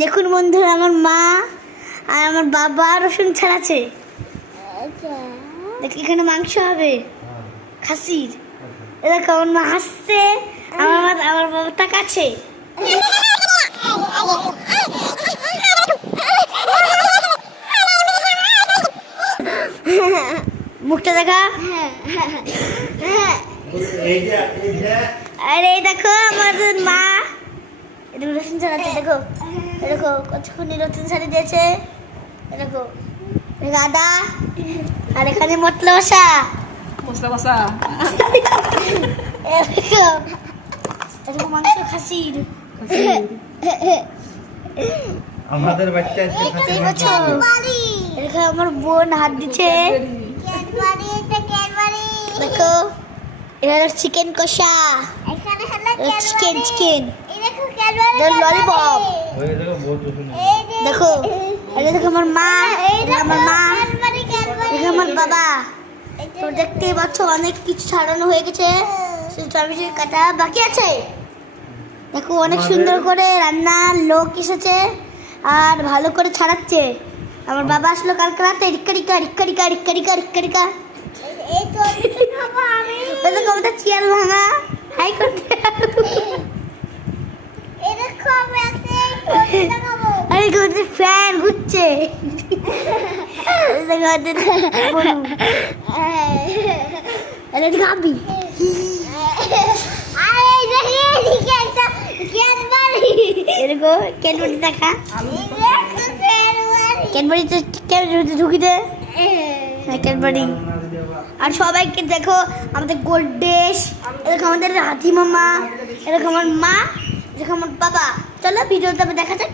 দেখুন বন্ধুরা, আমার মা আর আমার বাবা রসুন ছাড়াচ্ছে। দেখ, এখানে মাংস হবে খাসির। দেখো আমার মা হাসছে, আমার বাবা তাকাচ্ছে। মুখটা দেখা। আরে দেখো আমাদের মা রসুন ছাড়াচ্ছে। দেখো দেখো কতক্ষণ রসুন ছাড়িয়ে দিয়েছে। দেখো আদা আর এখানে মশলা বসা। এরকম মাংস খাসির। আমাদের বাচ্চা দেখো আমার বোন হাত দিচ্ছে। দেখো এটা হলো চিকেন কষা, চিকেন ললিপপ। দেখো এটা দেখো আমার মা, দেখো আমার বাবা। তো দেখতেই পাচ্ছ অনেক কিছু ছাড়ানো হয়ে গেছে, সবজি কাটা বাকি আছে। দেখো অনেক সুন্দর করে রান্নার লোক এসেছে আর ভালো করে ছাড়াচ্ছে। আমার বাবা আসলো কালকে রাতে। রিক্কা চেয়ার ভাঙা হাই করতে। আরে ঘুরতে ফ্যান ঘুরছে। খাবি এরকম ক্যাডবেরি দেখা। ক্যাডবেরি ঢুকি দে। ক্যাডবেরি। আর সবাইকে দেখো আমাদের গোল্ডেশ, এরকম আমাদের হাতি মামা, এরকম আমার মা, এরকম আমার বাবা। চলো ভিডিওটা দেখা যাক।